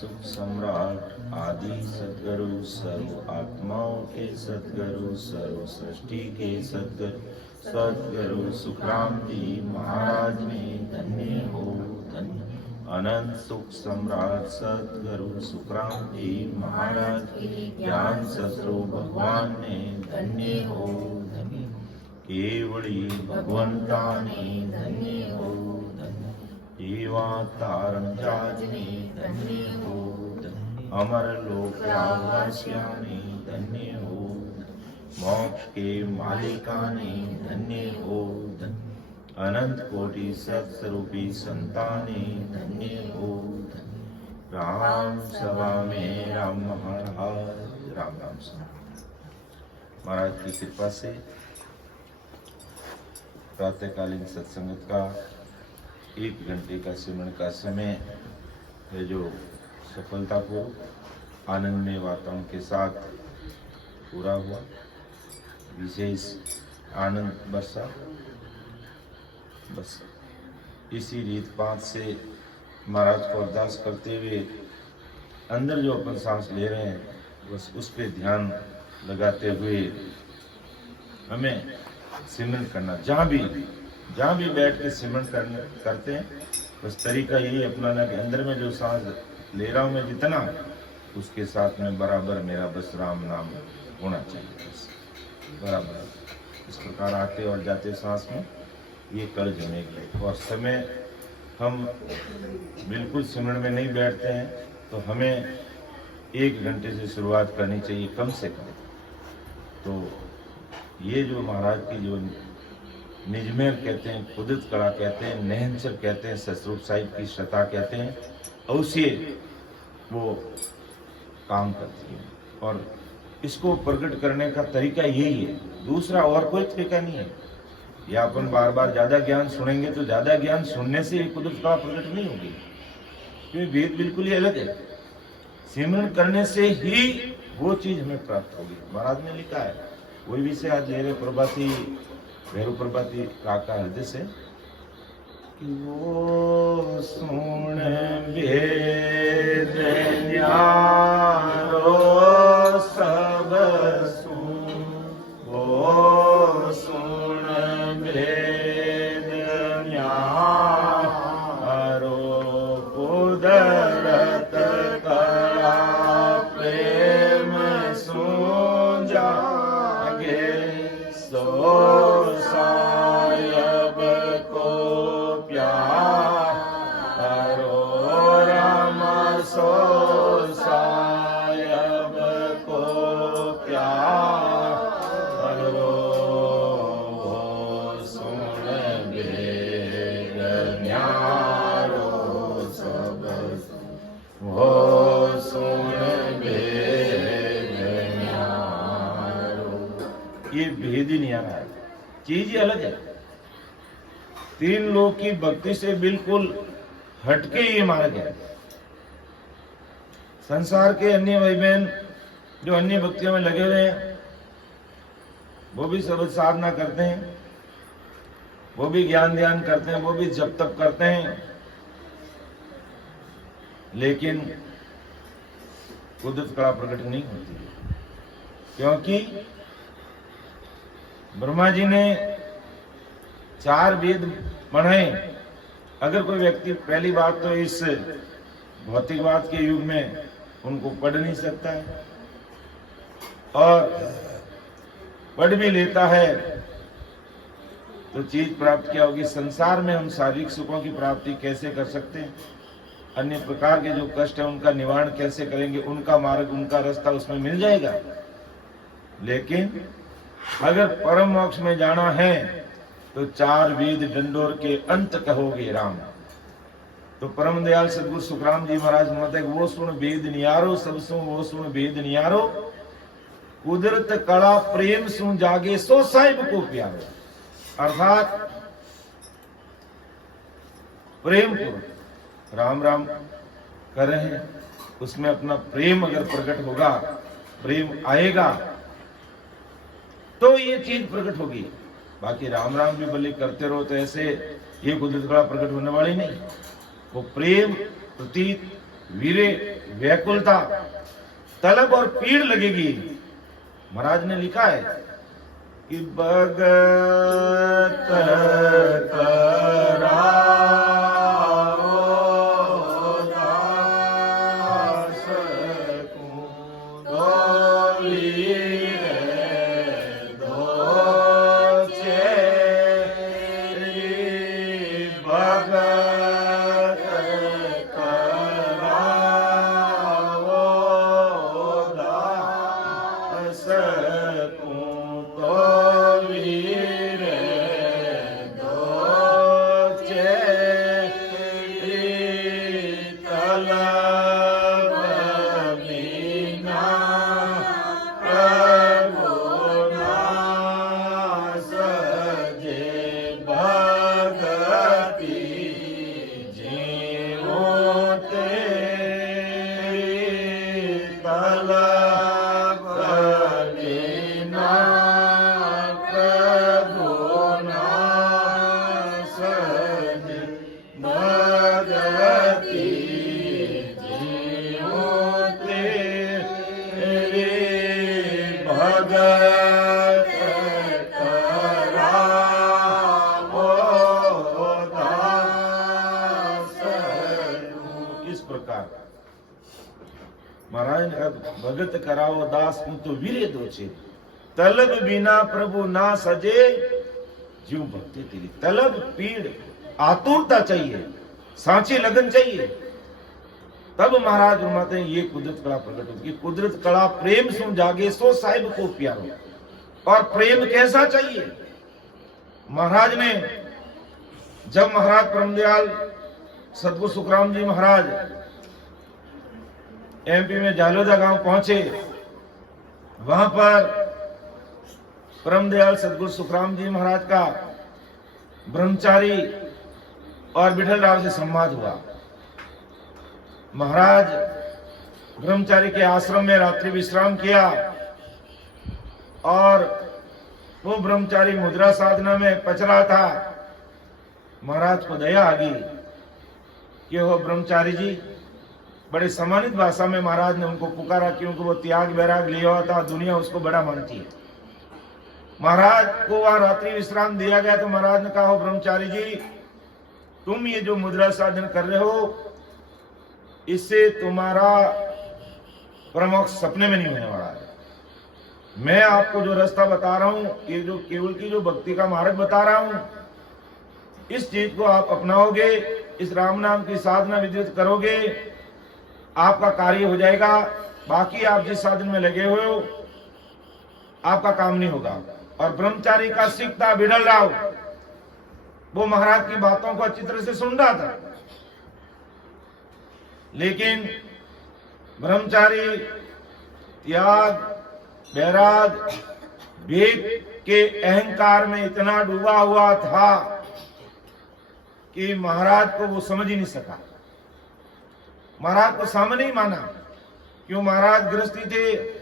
सुख सम्राट आदि सद्गुरु सर्व आत्माओं के सद्गुरु सर्व सृष्टि के सद्गुरु सुखराम जी महाराज ने धन्य हो धन्य। अनंत सुख सम्राट सद्गुरु सुखराम जी महाराज ज्ञान शत्रु भगवान ने धन्य हो धन्य। केवड़ी भगवंता ने धन्य हो धन्य। जीवा तारण जाजने धन्य हो धन्य। अमर लोक वासिया ने धन्य हो धन्य। मोक्ष के मालिका ने धन्य हो धन्य। अनंत कोटि सत्स्वरूपी संताने धन्य हो धन्य। राम सभा में राम महाराज राम राम सभा महाराज की कृपा से प्रातःकालीन सत्संगत का 1 घंटे का सिमरन का समय है जो सफलतापूर्वक आनंदमय वातावरण के साथ पूरा हुआ। विशेष आनंद बरसा। बस इसी रीत 5 से महाराज को अरदास करते हुए अंदर जो अपन सांस ले रहे हैं बस उस पे ध्यान लगाते हुए हमें सिमरन करना। जहाँ भी बैठ के सिमरन करते हैं बस तरीका यही अपनाना कि अंदर में जो सांस ले रहा हूँ मैं जितना उसके साथ में बराबर मेरा बस राम नाम होना चाहिए। बस बराबर इस प्रकार आते और जाते सांस में ये कर जमेगी। और समय हम बिल्कुल सिमरन में नहीं बैठते हैं तो हमें 1 घंटे से शुरुआत करनी चाहिए कम से कम। तो ये जो महाराज की जो निजमेर कहते हैं, कुदरत कला कहते हैं, नहनसर कहते हैं, ससरूप साहिब की श्रद्धा कहते हैं, अवश्य वो काम करती है। और इसको प्रकट करने का तरीका यही है, दूसरा और कोई तरीका नहीं है। या अपन बार बार ज्यादा ज्ञान सुनेंगे तो ज्यादा ज्ञान सुनने से कुदरत कला प्रकट नहीं होगी, क्योंकि वेद बिल्कुल ही अलग है। सिमरन करने से ही वो चीज हमें प्राप्त होगी। महाराज ने लिखा है, कोई भी से आज ले रहे प्रभाती भैरव प्रभाती काका हृदय से वो सुन वेद न्यारो सब सुन, वो सुन वेद न्यारो कुदरत कला प्रेम सुन जागे सो सायब को प्यारो राम सो सायब को प्यारो सुन वेद न्यारो सब वो सुन वेद न्यारो। ये भेद ही नहीं आ रहा है, चीज ही अलग है। 3 लोग की भक्ति से बिल्कुल हटके ये मार्ग है। संसार के अन्य भाई बहन जो अन्य भक्तियों में लगे हुए हैं वो भी सब साधना करते हैं, वो भी ज्ञान ध्यान करते हैं, वो भी जप तप करते हैं, लेकिन कुदरत कला प्रकट नहीं होती, क्योंकि ब्रह्मा जी ने 4 वेद बनाए। अगर कोई व्यक्ति, पहली बात तो इस भौतिकवाद के युग में उनको पढ़ नहीं सकता है, और पढ़ भी लेता है तो चीज प्राप्त क्या होगी। संसार में हम शारीरिक सुखों की प्राप्ति कैसे कर सकते हैं, अन्य प्रकार के जो कष्ट है उनका निवारण कैसे करेंगे, उनका मार्ग उनका रास्ता उसमें मिल जाएगा। लेकिन अगर परम मोक्ष में जाना है तो 4 वेद डंडोर के अंत कहोगे राम। तो परम दयाल सदगुरु सुखराम जी महाराज महोदय, वो सुन वेद नियारो सब सुन, वो सुन वेद नियारो कुदरत कला प्रेम सुन जागे सो साहिब को प्यारो। अर्थात प्रेम को राम राम कर रहे हैं, उसमें अपना प्रेम अगर प्रकट होगा, प्रेम आएगा तो ये चीज प्रकट होगी। बाकी राम राम भी भले करते रहो तो ऐसे ये कुदरत कला प्रकट होने वाली नहीं। वो प्रेम प्रतीत वीरे व्याकुलता, तलब और पीड़ लगेगी। महाराज ने लिखा है कि भगत महाराज ने भगत कराओ दास तो वीरे दो छे, तलब बिना प्रभु ना सजे, जीव भक्ति तेरी। तलब, पीड़, आतुरता चाहिए, सांची लगन चाहिए, तब महाराज फरमाते हैं ये कुदरत कला प्रकट होती है। कुदरत कला प्रेम सु जागे सो साहिब को प्यारो। और प्रेम कैसा चाहिए? महाराज ने जब महाराज परमदयाल सदगुरु सुखराम जी महाराज एमपी में जालोदा गांव पहुंचे, वहां पर परमदयाल सदगुरु सुखराम जी महाराज का ब्रह्मचारी और विठल राव से संवाद हुआ। महाराज ब्रह्मचारी के आश्रम में रात्रि विश्राम किया और वो ब्रह्मचारी मुद्रा साधना में पच रहा था। महाराज को दया आ गई कि वो ब्रह्मचारी जी, बड़े सम्मानित भाषा में महाराज ने उनको पुकारा, क्योंकि वो त्याग वैराग लिया हुआ था, दुनिया उसको बड़ा मानती है। महाराज को वहां रात्रि विश्राम दिया गया तो महाराज ने कहा, ब्रह्मचारी जी तुम ये जो मुद्रा साधन कर रहे हो, इससे तुम्हारा प्रमुख सपने में नहीं होने वाला है। मैं आपको जो रास्ता बता रहा हूं, ये जो केवल की जो भक्ति का मार्ग बता रहा हूं, इस चीज को आप अपनाओगे, इस राम नाम की साधना विधिवत करोगे, आपका कार्य हो जाएगा। बाकी आप जिस साधन में लगे हुए हो, आपका काम नहीं होगा। और ब्रह्मचारी का सिख था बिडल राव, वो महाराज की बातों को अच्छी तरह से सुन रहा था, लेकिन ब्रह्मचारी त्याग, वैराग, वेद के अहंकार में इतना डूबा हुआ था कि महाराज को वो समझ ही नहीं सका। महाराज को सामने ही माना। क्यों? महाराज गृहस्थी थे,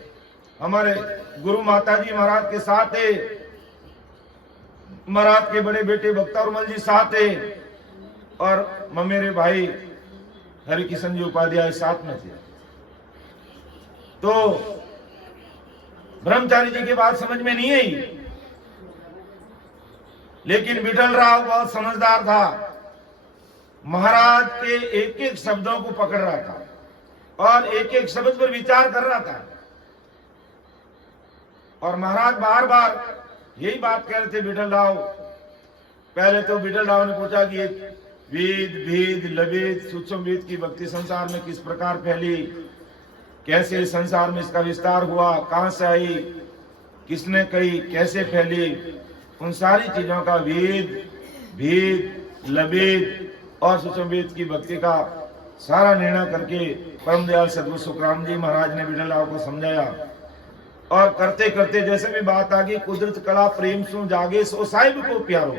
हमारे गुरु माता जी महाराज के साथ थे, महाराज के बड़े बेटे भक्तावरमल जी साथ थे, और मेरे भाई हरिकिशन जी उपाध्याय साथ में थे। तो ब्रह्मचारी जी की बात समझ में नहीं आई, लेकिन विठल राव बहुत समझदार था। महाराज के एक एक शब्दों को पकड़ रहा था और एक एक शब्द पर विचार कर रहा था। और महाराज बार बार यही बात कह रहे थे विठल राव। पहले तो विठल राव ने पूछा कि वेद, भेद, लवेद, सूक्ष्म वेद की भक्ति संसार में किस प्रकार फैली, कैसे संसार में इसका विस्तार हुआ, कहां से आई, किसने कही, कैसे फैली, उन सारी चीजों का वेद, भेद, लवेद और सूक्ष्म वेद की भक्ति का सारा निर्णय करके परमदयाल सदगुरु सुखराम जी महाराज ने विठल राव को समझाया। और करते करते जैसे भी बात आ गई, कुदरत कला प्रेम सु जागे सो साहिब को प्यारो,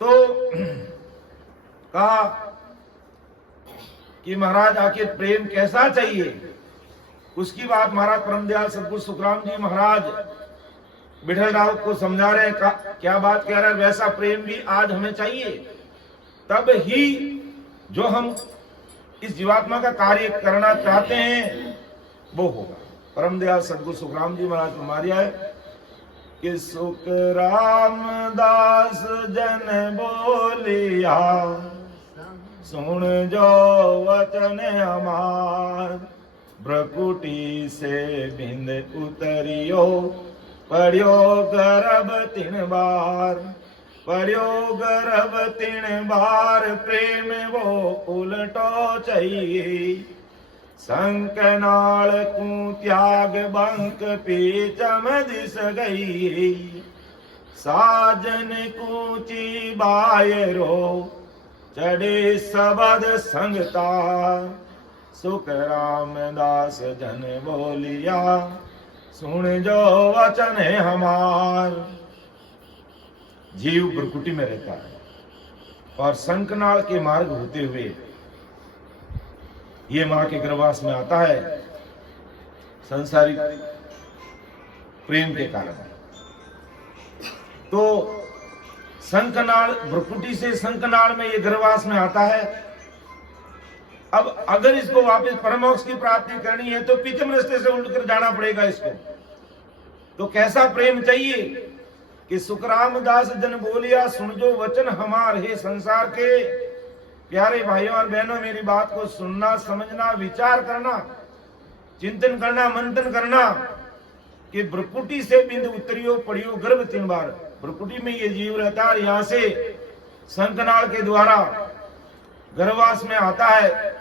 तो कहा कि महाराज आखिर प्रेम कैसा चाहिए, उसकी बात महाराज परमदयाल सदगुरु सुखराम जी महाराज विठल राव को समझा रहे हैं। क्या बात कह रहे हैं? वैसा प्रेम भी आज हमें चाहिए, तब ही जो हम इस जीवात्मा का कार्य करना चाहते हैं वो होगा। परम दयाल सदगुरु सुखराम जी महाराज फरमाया है कि सुख रामदास जन बोलिया, सुन जो वचन हमार, भ्रकुटी से बिंद उतरियो, पढ़ियो गर्भ 3 बार, पढ़ियो गर्भ 3 बार, प्रेम वो उलटो चाहिए, संकनाल को त्याग बंक पीचम दिस गई, साजन कूची बायरो चढ़े सबद संगता, सुख रामदास जन बोलिया, सुन जो वचन है हमार। जीव प्रकृति में रहता है और संकनाल के मार्ग होते हुए ये मां के गर्भवास में आता है संसारिक प्रेम के कारण। तो संकनाल, भ्रकुटी से संकनाल में ये गर्भवास में आता है। अब अगर इसको वापस परमोक्ष की प्राप्ति करनी है तो पिछम रास्ते से उल्ट कर जाना पड़ेगा इसको। तो कैसा प्रेम चाहिए कि सुख रामदास जन बोलिया, सुन जो वचन हमार। हे संसार के प्यारे भाइयों और बहनों, मेरी बात को सुनना, समझना, विचार करना, चिंतन करना, मंथन करना कि भ्रकुटी से बिंद उतरियो, पढ़ियो गर्भ 3 बार। भ्रकुटी में ये जीव रहता है, यहां से संकनाल के द्वारा गर्भवास में आता है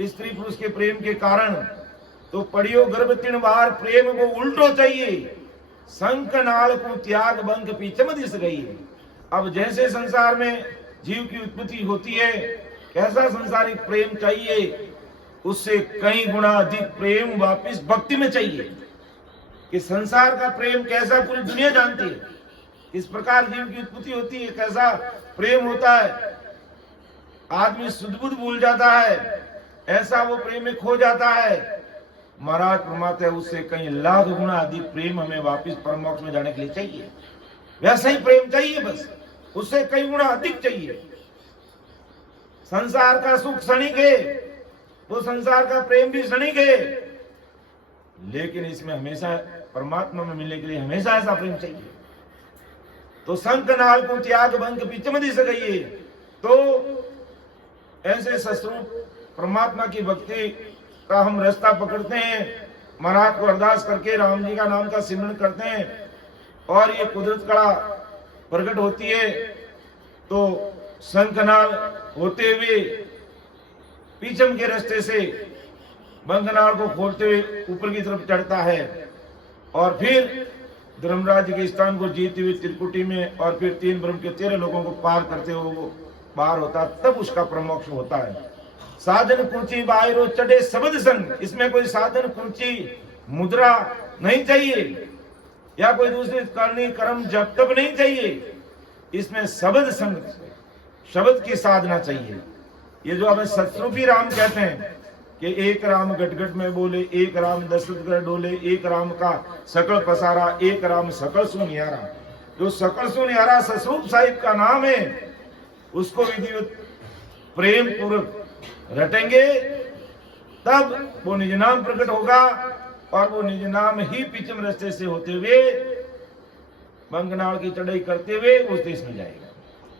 स्त्री पुरुष के प्रेम के कारण। तो पढ़ियो गर्भ 3 बार, प्रेम को उल्टो चाहिए, संकनाल को त्याग बंक पीछम दिस गई। अब जैसे संसार में जीव की उत्पत्ति होती है, कैसा संसारिक प्रेम चाहिए, उससे कई गुना अधिक प्रेम वापिस भक्ति में चाहिए। कि संसार का प्रेम कैसा पूरी दुनिया जानती है, किस प्रकार जीव की उत्पत्ति होती है, कैसा प्रेम होता है। आदमी सुध बुध भूल जाता है, ऐसा वो प्रेम में खो जाता है। महाराज फरमाते हैं उससे कई लाख गुना अधिक प्रेम हमें वापिस परमोक्ष में जाने के लिए चाहिए। वैसा ही प्रेम चाहिए, बस उससे कई गुना अधिक चाहिए। संसार का सुख क्षणिक है, वो संसार का प्रेम भी क्षणिक है, लेकिन इसमें हमेशा परमात्मा में मिलने के लिए हमेशा ऐसा प्रेम चाहिए। तो संकनाल को त्याग बंक पीछे में दिस गई। तो ऐसे सस्वरूप परमात्मा की भक्ति का हम रास्ता पकड़ते हैं, महाराज को अरदास करके राम जी का नाम का सिमरन करते हैं और ये कुदरत कला प्रकट होती है। तो संकनाल होते हुए पीछम के रास्ते से बंकनाल को खोलते हुए ऊपर की तरफ चढ़ता है और फिर धर्मराज के स्थान को जीते हुए त्रिकुटी में और फिर 3 ब्रह्म के 13 लोगों को पार करते हुए वो पार होता, तब उसका प्रमोक्ष होता है। साधन कुंची बायरो चढ़े शब्द संग, इसमें कोई साधन कुंची मुद्रा नहीं चाहिए या कोई दूसरी करनी कर्म जब तक नहीं चाहिए। इसमें शब्द संग, शब्द की साधना चाहिए। ये जो हमें सतरूपी राम कहते हैं कि एक राम गट गट में बोले, एक राम दशरथ कर डोले, एक राम का सकल पसारा, एक राम सकल सुनियारा। जो सकल सुनियारा ससरूप साहिब का नाम है, उसको विधिवत प्रेम पूर्वक रटेंगे तब वो निज नाम प्रकट होगा और वो निज नाम ही पिछम रास्ते से होते हुए बंकनाल की चढ़ाई करते हुए उस देश में जाएगा।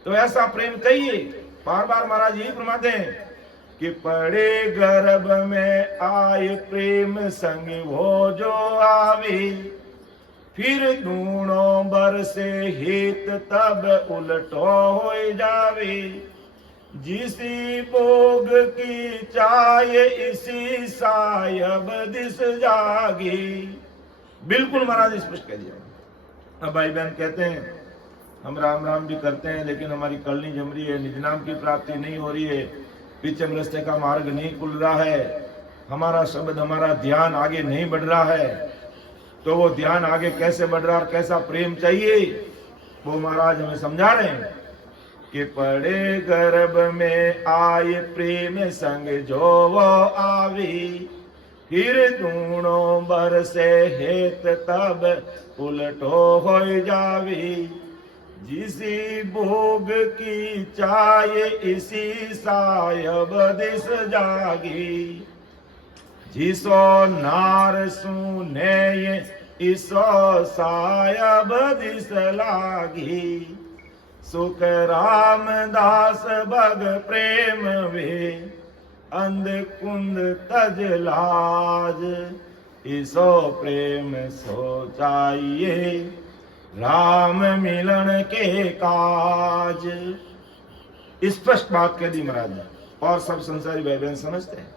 तो ऐसा प्रेम चाहिए। बार बार महाराज यही फरमाते हैं कि पड़े गर्भ में आए प्रेम संग वो जो आवे, फिर दूणों बरसे हित तब उलटो हो जावे, जिसी भोग की चाहे इसी सायब दिस जागी। बिल्कुल महाराज स्पष्ट कह दिया। अब भाई बहन कहते हैं हम राम राम भी करते हैं लेकिन हमारी कलनी जम रही है, निज नाम की प्राप्ति नहीं हो रही है, पिछम रास्ते का मार्ग नहीं खुल रहा है, हमारा शब्द, हमारा ध्यान आगे नहीं बढ़ रहा है। तो वो ध्यान आगे कैसे बढ़ रहा और कैसा प्रेम चाहिए वो महाराज हमें समझा रहे हैं कि पड़े गर्भ में आए प्रेम संग जो वो आवी, फिर दूणों बरसे हेत तब उलटो हो जावी, जिसी भोग की चाय इसी सायब दिस जागी, जिसो नार सुने इसो सायब दिस लागी, सुख रामदास भग प्रेम वे अंध कुंद तज लाज, इसो प्रेम सो चाहिए राम मिलन के काज। स्पष्ट बात कह दी महाराज ने, और सब संसारी भाई बहन समझते हैं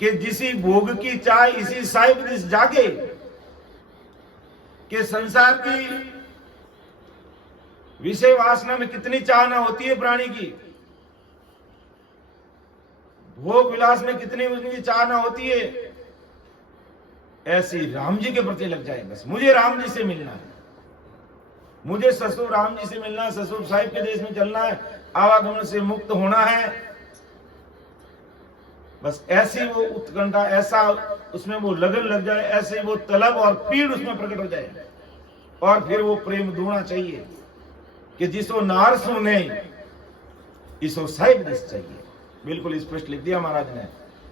कि जिसी भोग की चाय इसी साहिब दिस जागे, कि संसार की विषय वासना में कितनी चाहना होती है प्राणी की, भोग विलास में कितनी उनकी चाहना होती है, ऐसी राम जी के प्रति लग जाए। बस मुझे राम जी से मिलना है, मुझे ससुर राम जी से मिलना है, ससुर साहिब के देश में चलना है, आवागमन से मुक्त होना है। बस ऐसी वो उत्कंठा, ऐसा उसमें वो लगन लग जाए, ऐसे वो तलब और पीड़ उसमें प्रकट हो जाए, और फिर वो प्रेम दूना चाहिए कि जिसो नार सुने इसो साहिब दिस चाहिए। बिल्कुल स्पष्ट लिख दिया महाराज ने,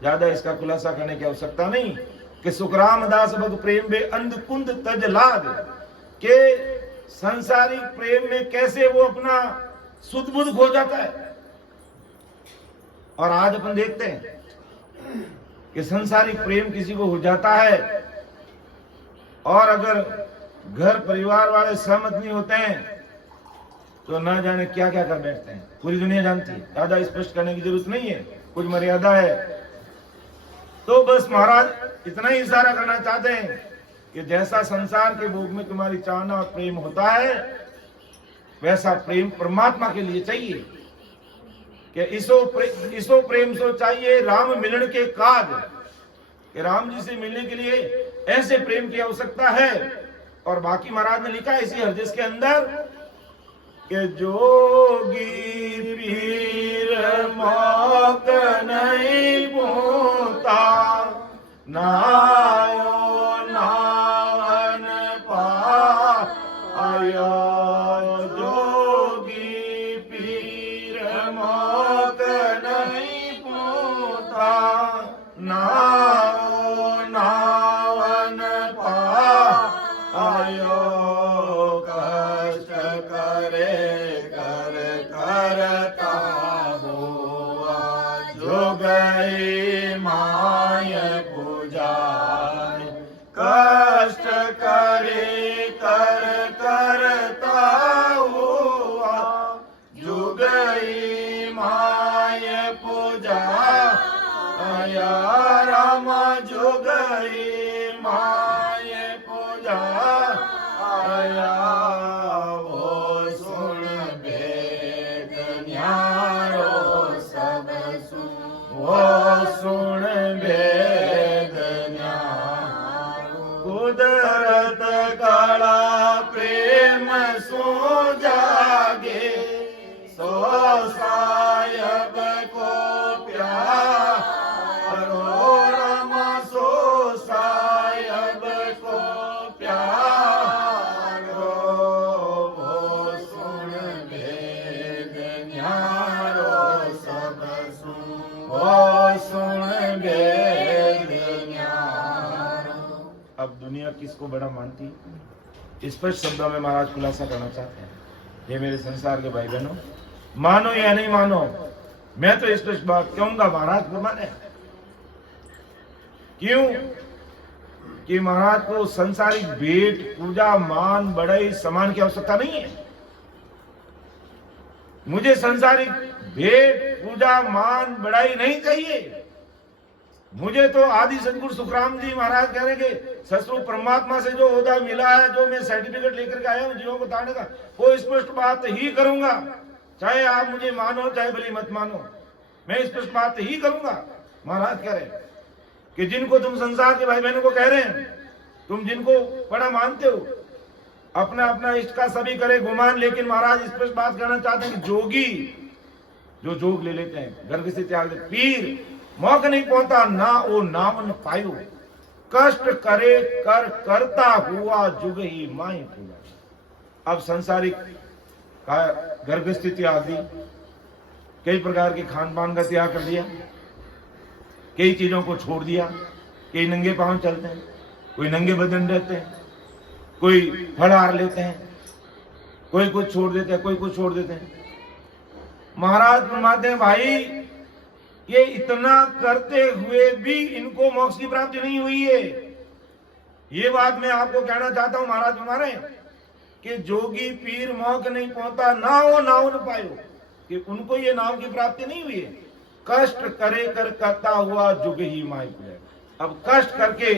ज्यादा इसका खुलासा करने की आवश्यकता नहीं कि सुखराम दास भग प्रेम बे अंध कुंद तज लाद, के संसारिक प्रेम में कैसे वो अपना सुध बुध खो जाता है। और आज अपन देखते हैं कि संसारिक प्रेम किसी को हो जाता है, और अगर घर परिवार वाले सहमत नहीं होते हैं तो ना जाने क्या क्या कर बैठते हैं। पूरी दुनिया जानती है, ज्यादा स्पष्ट करने की जरूरत नहीं है, कुछ मर्यादा है। तो बस महाराज इतना ही इशारा करना चाहते हैं कि जैसा संसार के भोग में तुम्हारी चाहना और प्रेम होता है, वैसा प्रेम परमात्मा के लिए चाहिए कि इसो प्रेम सो चाहिए राम मिलन के काज, कि राम जी से मिलने के लिए ऐसे प्रेम की आवश्यकता है। और बाकी महाराज ने लिखा इसी हरदिस के अंदर कि जोगी पीर मौक नहीं पूता, नायो नावन पायो, जोगी पीर मौक नहीं पूता, नायो नावन पायो, कष्ट करे कर करता हुआ, जो गई माय पूजाए, कष्ट करे कर करता हुआ, जो गई माय पूजा, राम जो गई माय पूजा, वो सुन वेद न्यारो सब सुन, वो सुन वेद न्यारो, कुदरत कला प्रेम सो जागे, सो सायब को प्यारो, रमा सो सायब को प्यारो, वो सुन वेद न्यारो सब सुन, वो सुन वेद न्यारो। अब दुनिया किसको बड़ा मानती, स्पष्ट शब्दों में महाराज खुलासा करना चाहते हैं। ये मेरे संसार के भाई बहनों, मानो या नहीं मानो, मैं तो स्पष्ट बात कहूंगा, महाराज को माने। क्यों कि महाराज को संसारिक भेंट पूजा मान बढ़ाई सम्मान की आवश्यकता नहीं है। मुझे संसारिक भेंट पूजा मान बढ़ाई नहीं चाहिए। मुझे तो आदि सदगुरु सुखराम जी महाराज कह रहे कि ससुर परमात्मा से जो ओहदा मिला है, जो मैं सर्टिफिकेट लेकर के आया हूं जीवों को तारने का, वो स्पष्ट बात ही करूंगा, चाहे आप मुझे मानो चाहे भली मत मानो, मैं स्पष्ट बात ही करूंगा। महाराज कह रहे कि जिनको तुम संसार के भाई बहनों को कह रहे हैं, तुम जिनको बड़ा मानते हो, अपना अपना इष्ट का सभी करे गुमान, लेकिन महाराज स्पष्ट बात करना चाहते हैं कि जोगी जो जोग ले लेते हैं, गर्भ से त्याग देते, पीर मौका नहीं पहुंचा ना वो नामन पायो, कष्ट करे कर करता हुआ जुग ही माई पूजा। अब संसारिक का गर्भ स्थिति आ गई, कई प्रकार के खान पान का त्याग कर दिया, कई चीजों को छोड़ दिया, कई नंगे पांव चलते हैं, कोई नंगे बदन रहते हैं, कोई फलहार लेते हैं, कोई कुछ छोड़ देते हैं, कोई कुछ छोड़ देते हैं। महाराज फरमाते हैं भाई ये इतना करते हुए भी इनको मोक्ष की प्राप्ति नहीं हुई है। ये बात मैं आपको कहना चाहता हूं। महाराज फरमा रहे हैं कि जोगी पीर मोक्ष नहीं पहुंचा, ना हो न पायो, कि उनको ये नाम की प्राप्ति नहीं हुई है। कष्ट करे कर करता हुआ जुग ही माय। अब कष्ट करके